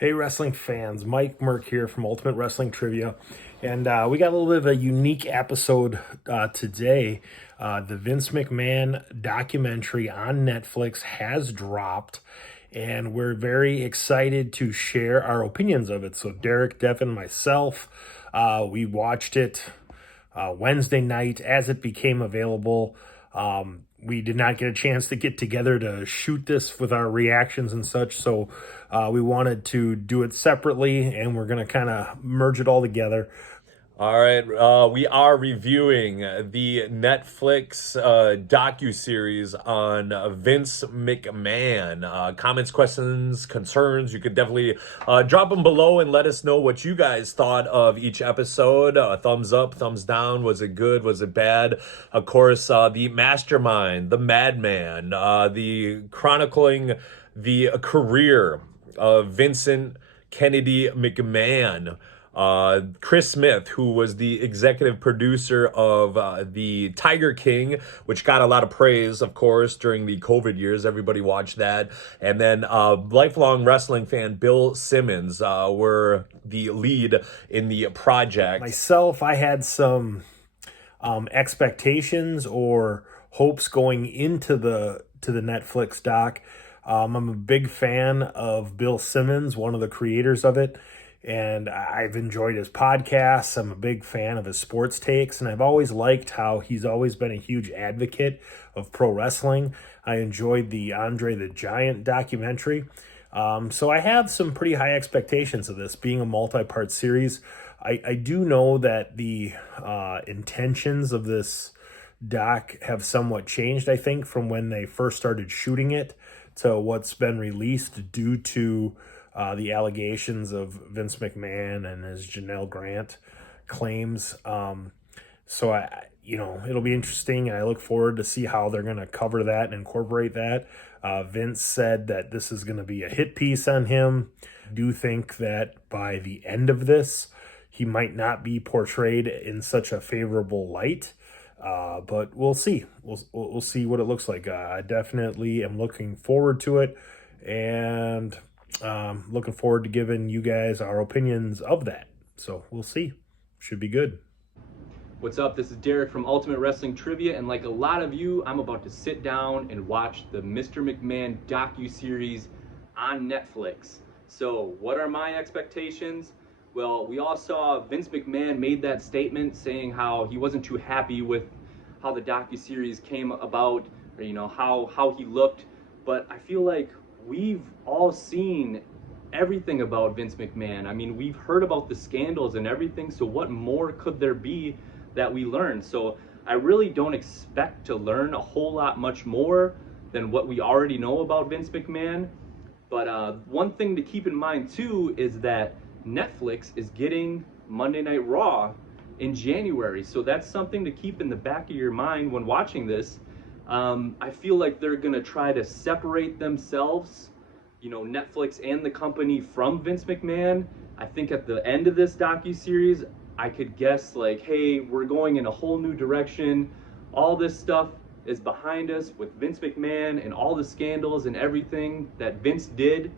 Hey, wrestling fans, Mike Merc here from Ultimate Wrestling Trivia. And we got a little bit of a unique episode today. The Vince McMahon documentary on Netflix has dropped, and we're very excited to share our opinions of it. So, Derek, Devon, myself, we watched it Wednesday night as it became available. We did not get a chance to get together to shoot this with our reactions and such, so we wanted to do it separately, and we're going to kind of merge it all together. All right, we are reviewing the Netflix docu-series on Vince McMahon. Comments, questions, concerns, you could definitely drop them below and let us know what you guys thought of each episode. Thumbs up, thumbs down. Was it good? Was it bad? Of course, the mastermind, the madman, the chronicling the career of Vincent Kennedy McMahon. Chris Smith, who was the executive producer of the Tiger King, which got a lot of praise, of course, during the COVID years. Everybody watched that. And then lifelong wrestling fan Bill Simmons were the lead in the project. Myself, I had some expectations or hopes going into the Netflix doc. I'm a big fan of Bill Simmons, one of the creators of it, and I've enjoyed his podcasts. I'm a big fan of his sports takes, and I've always liked how he's always been a huge advocate of pro wrestling. I enjoyed the Andre the Giant documentary. So I have some pretty high expectations of this being a multi-part series. I do know that the intentions of this doc have somewhat changed, I think, from when they first started shooting it to what's been released due to the allegations of Vince McMahon and his Janelle Grant claims. So it'll be interesting, and I look forward to see how they're going to cover that and incorporate that. Vince said that this is going to be a hit piece on him. I do think that by the end of this, he might not be portrayed in such a favorable light. But we'll see. We'll see what it looks like. I definitely am looking forward to it, and looking forward to giving you guys our opinions of that. So we'll see. Should be good. What's up? This is Derek from Ultimate Wrestling Trivia, and like a lot of you, I'm about to sit down and watch the Mr. McMahon docu-series on Netflix. So what are my expectations? Well, we all saw Vince McMahon made that statement saying how he wasn't too happy with how the docu-series came about, or how he looked. But I feel like we've all seen everything about Vince McMahon. I mean, we've heard about the scandals and everything, so what more could there be that we learned? So I really don't expect to learn a whole lot much more than what we already know about Vince McMahon. But one thing to keep in mind too is that Netflix is getting Monday Night Raw in January, so that's something to keep in the back of your mind when watching this. I feel like they're gonna try to separate themselves, Netflix and the company, from Vince McMahon. I think at the end of this docu-series, I could guess like, hey, we're going in a whole new direction. All this stuff is behind us with Vince McMahon and all the scandals and everything that Vince did.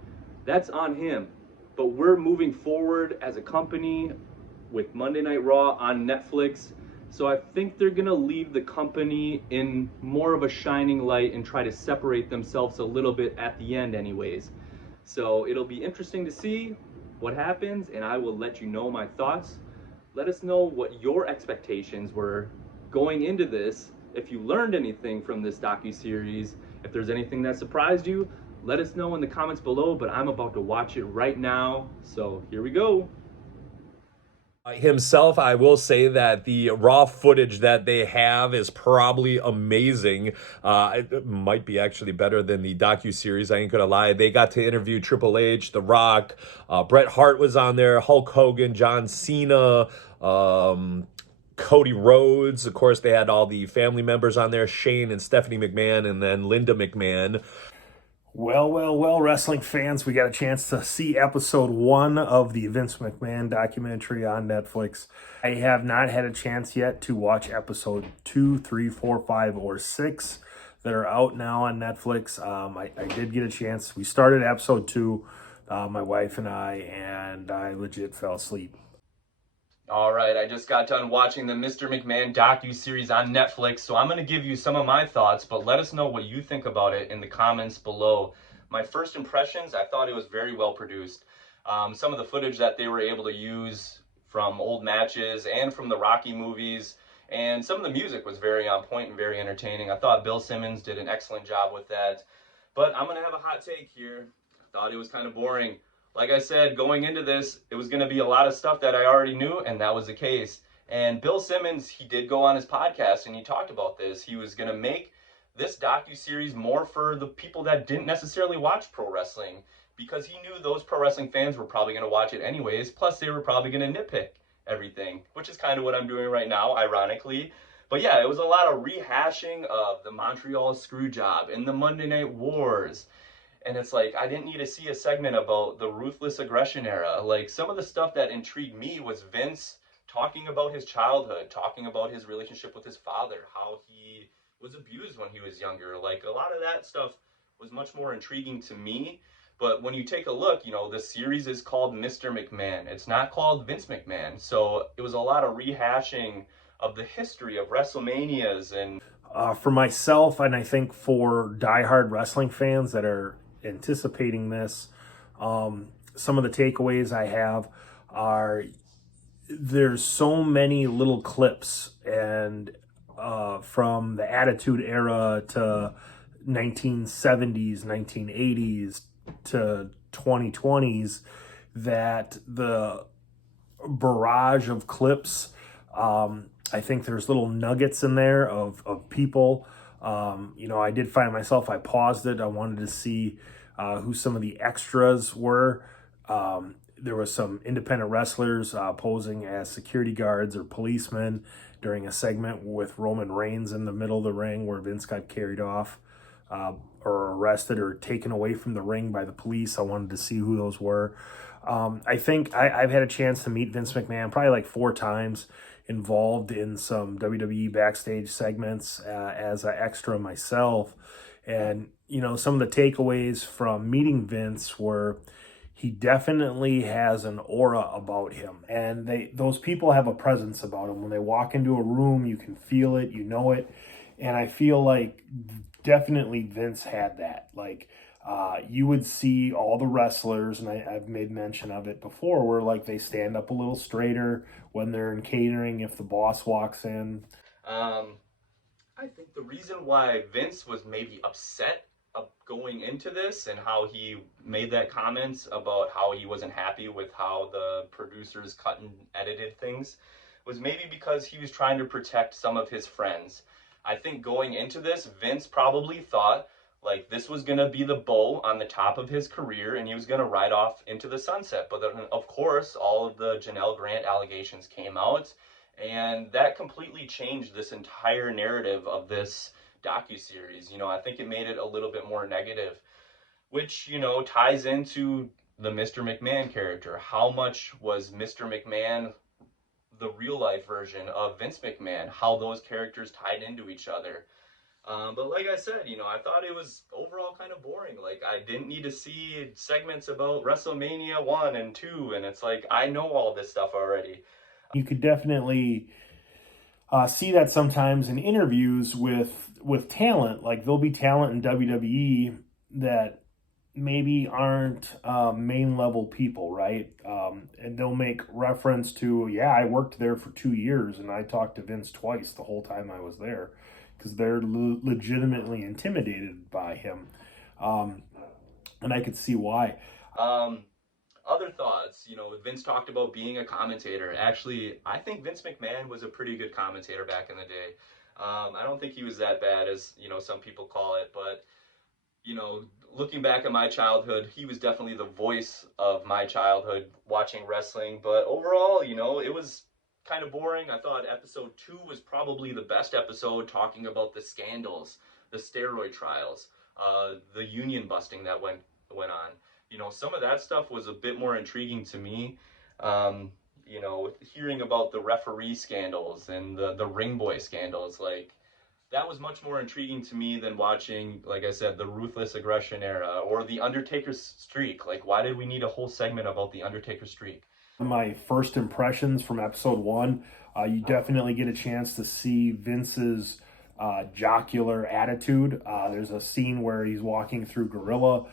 That's on him. But we're moving forward as a company with Monday Night Raw on Netflix. So I think they're gonna leave the company in more of a shining light and try to separate themselves a little bit at the end anyways. So it'll be interesting to see what happens, and I will let you know my thoughts. Let us know what your expectations were going into this. If you learned anything from this docu-series, if there's anything that surprised you, let us know in the comments below, but I'm about to watch it right now, so here we go. Himself, I will say that the raw footage that they have is probably amazing. It might be actually better than the docu-series, I ain't gonna lie. They got to interview Triple H, The Rock, Bret Hart was on there, Hulk Hogan, John Cena, Cody Rhodes. Of course, they had all the family members on there, Shane and Stephanie McMahon, and then Linda McMahon. Well, wrestling fans, we got a chance to see episode 1 of the Vince McMahon documentary on Netflix. I have not had a chance yet to watch episode 2, 3, 4, 5, or 6 that are out now on Netflix. I did get a chance. We started episode 2. my wife and I legit fell asleep. All right, I just got done watching the Mr. McMahon docu-series on Netflix, so I'm going to give you some of my thoughts, but let us know what you think about it in the comments below. My first impressions, I thought it was very well produced. Some of the footage that they were able to use from old matches and from the Rocky movies, and some of the music was very on point and very entertaining. I thought Bill Simmons did an excellent job with that. But I'm going to have a hot take here. I thought it was kind of boring. Like I said, going into this, it was going to be a lot of stuff that I already knew, and that was the case. And Bill Simmons, he did go on his podcast and he talked about this. He was going to make this docu-series more for the people that didn't necessarily watch pro wrestling, because he knew those pro wrestling fans were probably going to watch it anyways. Plus, they were probably going to nitpick everything, which is kind of what I'm doing right now, ironically. But yeah, it was a lot of rehashing of the Montreal Screwjob and the Monday Night Wars. And it's like, I didn't need to see a segment about the ruthless aggression era. Like, some of the stuff that intrigued me was Vince talking about his childhood, talking about his relationship with his father, how he was abused when he was younger. Like, a lot of that stuff was much more intriguing to me. But when you take a look, you know, the series is called Mr. McMahon. It's not called Vince McMahon. So it was a lot of rehashing of the history of WrestleManias and For myself, and I think for diehard wrestling fans that are anticipating this, some of the takeaways I have are there's so many little clips and from the Attitude Era to 1970s, 1980s to 2020s, that the barrage of clips, I think there's little nuggets in there of people. You know, I did find myself, I paused it. I wanted to see who some of the extras were. There was some independent wrestlers posing as security guards or policemen during a segment with Roman Reigns in the middle of the ring where Vince got carried off or arrested or taken away from the ring by the police. I wanted to see who those were. I think I've had a chance to meet Vince McMahon probably like 4 times, involved in some WWE backstage segments as an extra myself. And, you know, some of the takeaways from meeting Vince were he definitely has an aura about him. And those people have a presence about him. When they walk into a room, you can feel it, you know it. And I feel like definitely Vince had that. Like, you would see all the wrestlers, and I've made mention of it before, where like they stand up a little straighter when they're in catering if the boss walks in. I think the reason why Vince was maybe upset going into this and how he made that comments about how he wasn't happy with how the producers cut and edited things was maybe because he was trying to protect some of his friends. I think going into this, Vince probably thought like this was going to be the bow on the top of his career and he was going to ride off into the sunset. But then, of course, all of the Janelle Grant allegations came out, and that completely changed this entire narrative of this docuseries. You know, I think it made it a little bit more negative, which, you know, ties into the Mr. McMahon character. How much was Mr. McMahon the real life version of Vince McMahon? How those characters tied into each other. But like I said, you know, I thought it was overall kind of boring. Like, I didn't need to see segments about WrestleMania 1 and 2, and it's like, I know all this stuff already. You could definitely see that sometimes in interviews with talent. Like, there'll be talent in WWE that maybe aren't main level people, right? And they'll make reference to, yeah, I worked there for 2 years and I talked to Vince twice the whole time I was there, because they're legitimately intimidated by him. And I could see why. Other thoughts, you know, Vince talked about being a commentator. Actually, I think Vince McMahon was a pretty good commentator back in the day. I don't think he was that bad as, you know, some people call it, but, you know, looking back at my childhood, he was definitely the voice of my childhood watching wrestling. But overall, you know, it was kind of boring. I thought episode 2 was probably the best episode, talking about the scandals, the steroid trials, the union busting that went on. You know, some of that stuff was a bit more intriguing to me. You know, hearing about the referee scandals and the ring boy scandals, like, that was much more intriguing to me than watching, like I said, the Ruthless Aggression era or the Undertaker's streak. Like, why did we need a whole segment about the Undertaker streak? My first impressions from episode 1, you definitely get a chance to see Vince's jocular attitude. There's a scene where he's walking through Gorilla.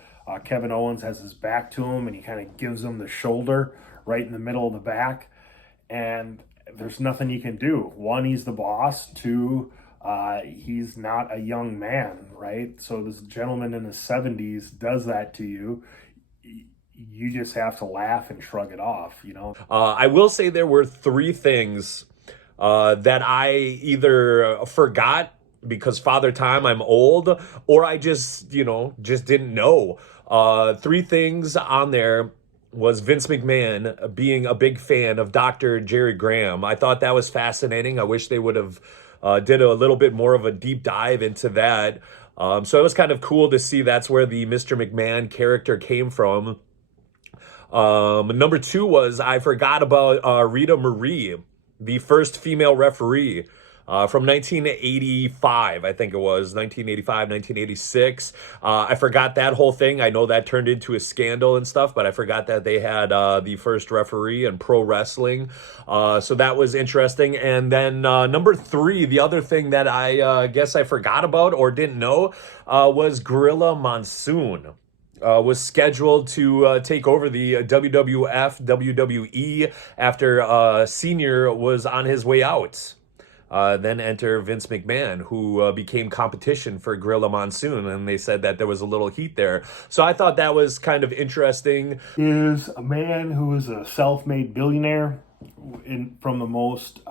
Kevin Owens has his back to him, and he kind of gives him the shoulder right in the middle of the back. And there's nothing you can do. 1, he's the boss. 2, he's not a young man, right? So this gentleman in his 70s does that to you. You just have to laugh and shrug it off, you know? I will say there were 3 things that I either forgot because Father Time, I'm old, or I just didn't know. 3 things on there was Vince McMahon being a big fan of Dr. Jerry Graham. I thought that was fascinating. I wish they would have did a little bit more of a deep dive into that. So it was kind of cool to see that's where the Mr. McMahon character came from. Number 2 was I forgot about Rita Marie, the first female referee. From 1985, I think it was, 1985, 1986. I forgot that whole thing. I know that turned into a scandal and stuff, but I forgot that they had the first referee in pro wrestling. So that was interesting. And then number 3, the other thing that I guess I forgot about or didn't know was Gorilla Monsoon. Was scheduled to take over the WWF, WWE after Senior was on his way out. Then enter Vince McMahon, who became competition for Gorilla Monsoon, and they said that there was a little heat there. So I thought that was kind of interesting. Is a man who is a self-made billionaire from the most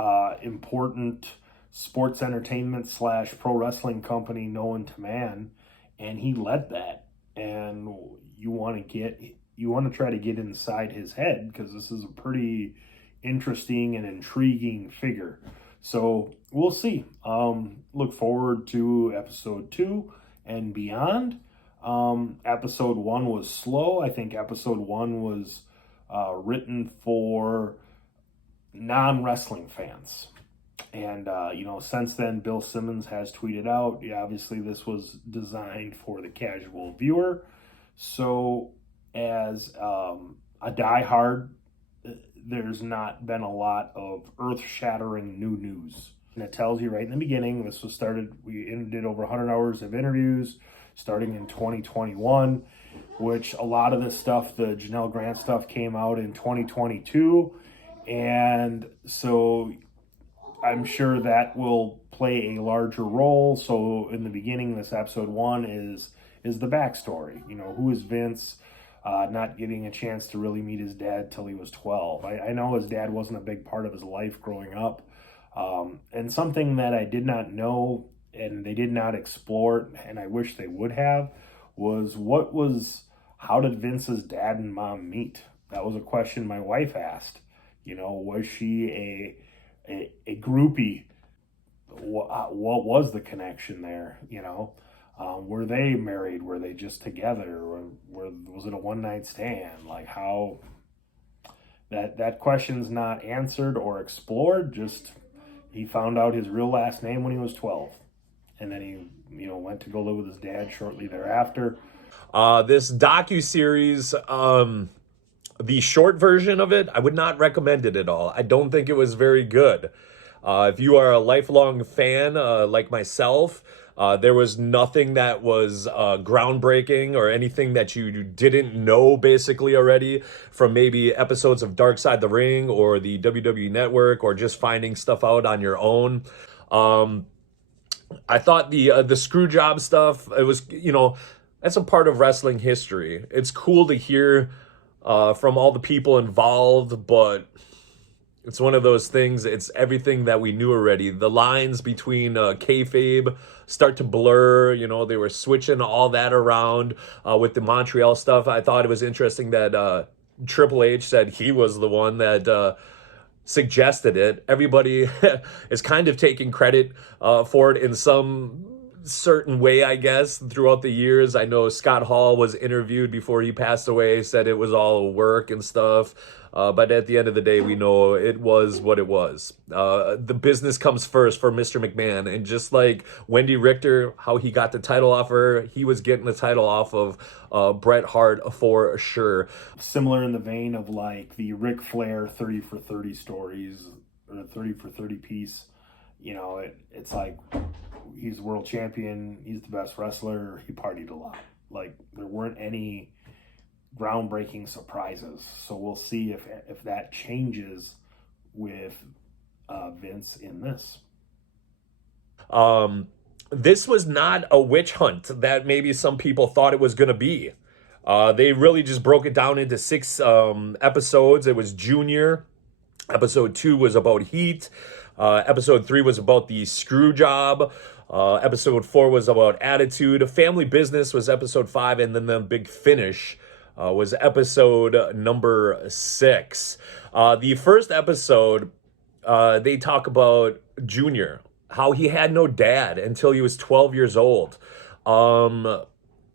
important sports entertainment / pro wrestling company known to man, and he led that. And you want to try to get inside his head, because this is a pretty interesting and intriguing figure. So we'll see. Look forward to episode 2 and beyond. Episode 1 was slow. I think episode 1 was written for non-wrestling fans. And, since then, Bill Simmons has tweeted out, obviously this was designed for the casual viewer. So as a diehard, there's not been a lot of earth-shattering new news. And it tells you right in the beginning, we did over 100 hours of interviews starting in 2021, which a lot of this stuff, the Janelle Grant stuff, came out in 2022. And so I'm sure that will play a larger role. So in the beginning, this episode 1 is the backstory. Who is Vince? Not getting a chance to really meet his dad till he was 12. I know his dad wasn't a big part of his life growing up. And something that I did not know and they did not explore, and I wish they would have, was how did Vince's dad and mom meet? That was a question my wife asked. Was she a groupie? What was the connection there? Were they married? Were they just together? Or was it a one-night stand? Like, how that question's not answered or explored. Just he found out his real last name when he was 12, and then he went to go live with his dad shortly thereafter. This docuseries, the short version of it, I would not recommend it at all. I don't think it was very good. If you are a lifelong fan like myself, there was nothing that was groundbreaking or anything that you didn't know basically already from maybe episodes of Dark Side the Ring or the WWE Network, or just finding stuff out on your own. I thought the screw job stuff, it was, that's a part of wrestling history. It's cool to hear from all the people involved, but it's one of those things, it's everything that we knew already. The lines between kayfabe start to blur. They were switching all that around with the Montreal stuff. I thought it was interesting that Triple H said he was the one that suggested it. Everybody is kind of taking credit for it in some certain way, I guess, throughout the years. I know Scott Hall was interviewed before he passed away, said it was all work and stuff. But at the end of the day, we know it was what it was. The business comes first for Mr. McMahon. And just like Wendy Richter, how he got the title off her, he was getting the title off of Bret Hart for sure. Similar in the vein of like the Ric Flair 30 for 30 stories, or the 30 for 30 piece. You know, it's like he's world champion, he's the best wrestler, he partied a lot. Like, there weren't any groundbreaking surprises. So we'll see if that changes with Vince in this. This was not a witch hunt that maybe some people thought it was going to be. They really just broke it down into 6 episodes. It was Junior. Episode 2 was about Heat. Episode 3 was about the screw job. Episode 4 was about attitude. Family Business was episode 5. And then the big finish was episode number 6. The first episode, they talk about Junior, how he had no dad until he was 12 years old. And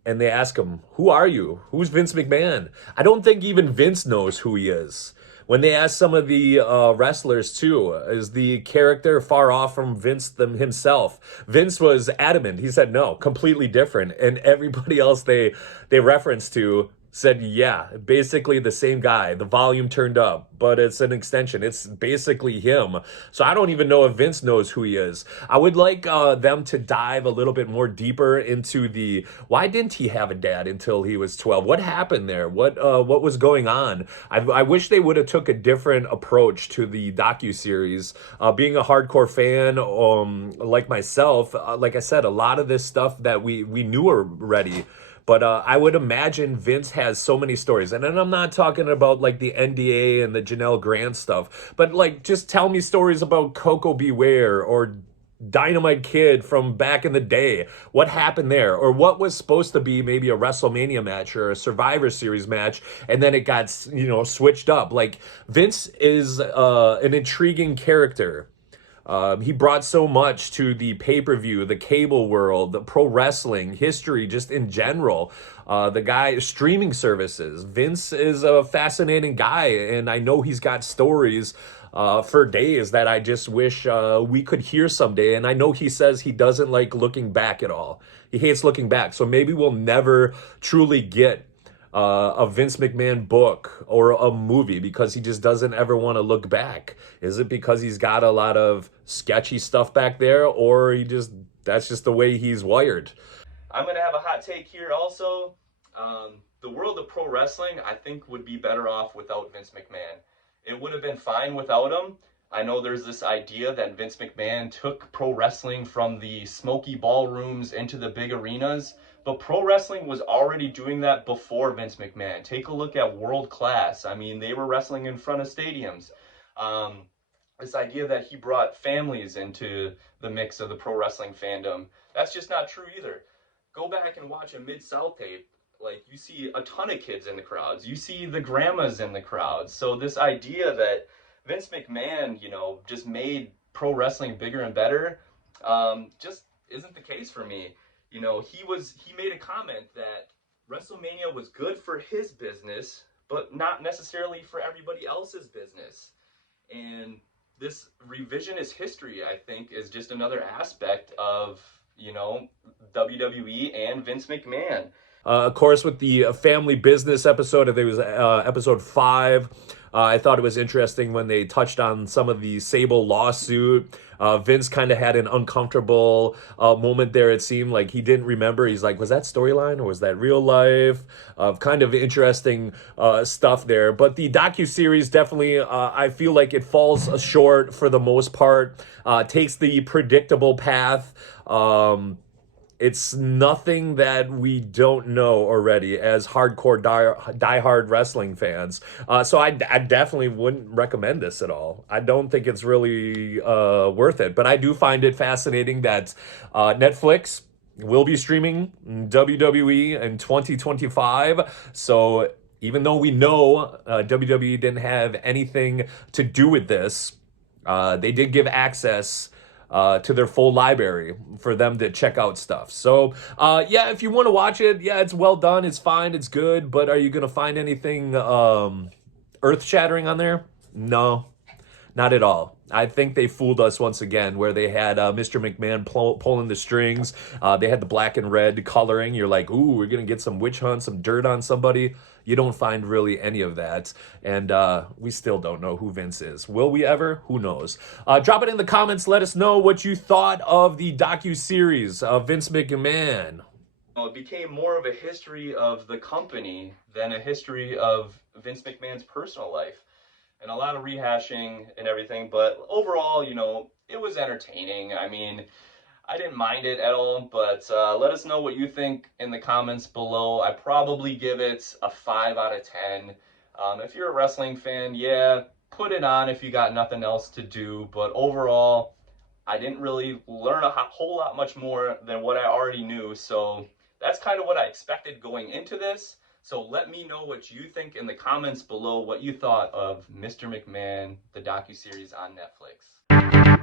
they ask him, who are you? Who's Vince McMahon? I don't think even Vince knows who he is. When they ask some of the wrestlers too, is the character far off from Vince himself? Vince was adamant. He said no, completely different. And everybody else they referenced to said, yeah, basically the same guy. The volume turned up, but it's an extension. It's basically him. So I don't even know if Vince knows who he is. I would like them to dive a little bit more deeper into the, why didn't he have a dad until he was 12? What happened there? What was going on? I wish they would have took a different approach to the docuseries. Being a hardcore fan, like myself, like I said, a lot of this stuff that we knew already. But I would imagine Vince has so many stories. And then I'm not talking about like the NDA and the Janelle Grant stuff. But like, just tell me stories about Coco Beware or Dynamite Kid from back in the day. What happened there? Or what was supposed to be maybe a WrestleMania match or a Survivor Series match, and then it got, switched up. Like, Vince is an intriguing character. He brought so much to the pay-per-view, the cable world, the pro wrestling, history, just in general. The guy, streaming services. Vince is a fascinating guy, and I know he's got stories for days that I just wish we could hear someday. And I know he says he doesn't like looking back at all. He hates looking back. So maybe we'll never truly get a Vince McMahon book or a movie because he just doesn't ever want to look back. Is it because he's got a lot of sketchy stuff back there, or that's just the way he's wired? I'm going to have a hot take here also. The world of pro wrestling, I think, would be better off without Vince McMahon. It would have been fine without him. I know there's this idea that Vince McMahon took pro wrestling from the smoky ballrooms into the big arenas, but pro wrestling was already doing that before Vince McMahon. Take a look at World Class. I mean, they were wrestling in front of stadiums. This idea that he brought families into the mix of the pro wrestling fandom, that's just not true either. Go back and watch a Mid-South tape. Like, you see a ton of kids in the crowds. You see the grandmas in the crowds. So this idea that Vince McMahon, just made pro wrestling bigger and better, just isn't the case for me. He made a comment that WrestleMania was good for his business, but not necessarily for everybody else's business. And this revisionist history, I think, is just another aspect of, WWE and Vince McMahon. Of course, with the family business episode, I think it was episode 5. I thought it was interesting when they touched on some of the Sable lawsuit. Vince kind of had an uncomfortable moment there. It seemed like he didn't remember. He's like, was that storyline or was that real life? Kind of interesting stuff there. But the docuseries definitely, I feel like it falls short for the most part. Takes the predictable path. It's nothing that we don't know already as hardcore diehard wrestling fans. So I definitely wouldn't recommend this at all. I don't think it's really worth it. But I do find it fascinating that Netflix will be streaming WWE in 2025. So even though we know WWE didn't have anything to do with this, they did give access to their full library for them to check out stuff. So, yeah, if you want to watch it, yeah, it's well done, it's fine, it's good, but are you going to find anything earth-shattering on there? No, not at all. I think they fooled us once again, where they had Mr. McMahon pulling the strings. They had the black and red coloring. You're like, ooh, we're going to get some witch hunt, some dirt on somebody. You don't find really any of that. And we still don't know who Vince is. Will we ever? Who knows? Drop it in the comments. Let us know what you thought of the docuseries of Vince McMahon. It became more of a history of the company than a history of Vince McMahon's personal life. And a lot of rehashing and everything, but overall, you know, it was entertaining. I mean, I didn't mind it at all, but let us know what you think in the comments below. I probably give it a 5 out of 10. If you're a wrestling fan, yeah, put it on if you got nothing else to do, but overall, I didn't really learn a whole lot much more than what I already knew, so that's kind of what I expected going into this. So let me know what you think in the comments below, what you thought of Mr. McMahon, the docuseries on Netflix.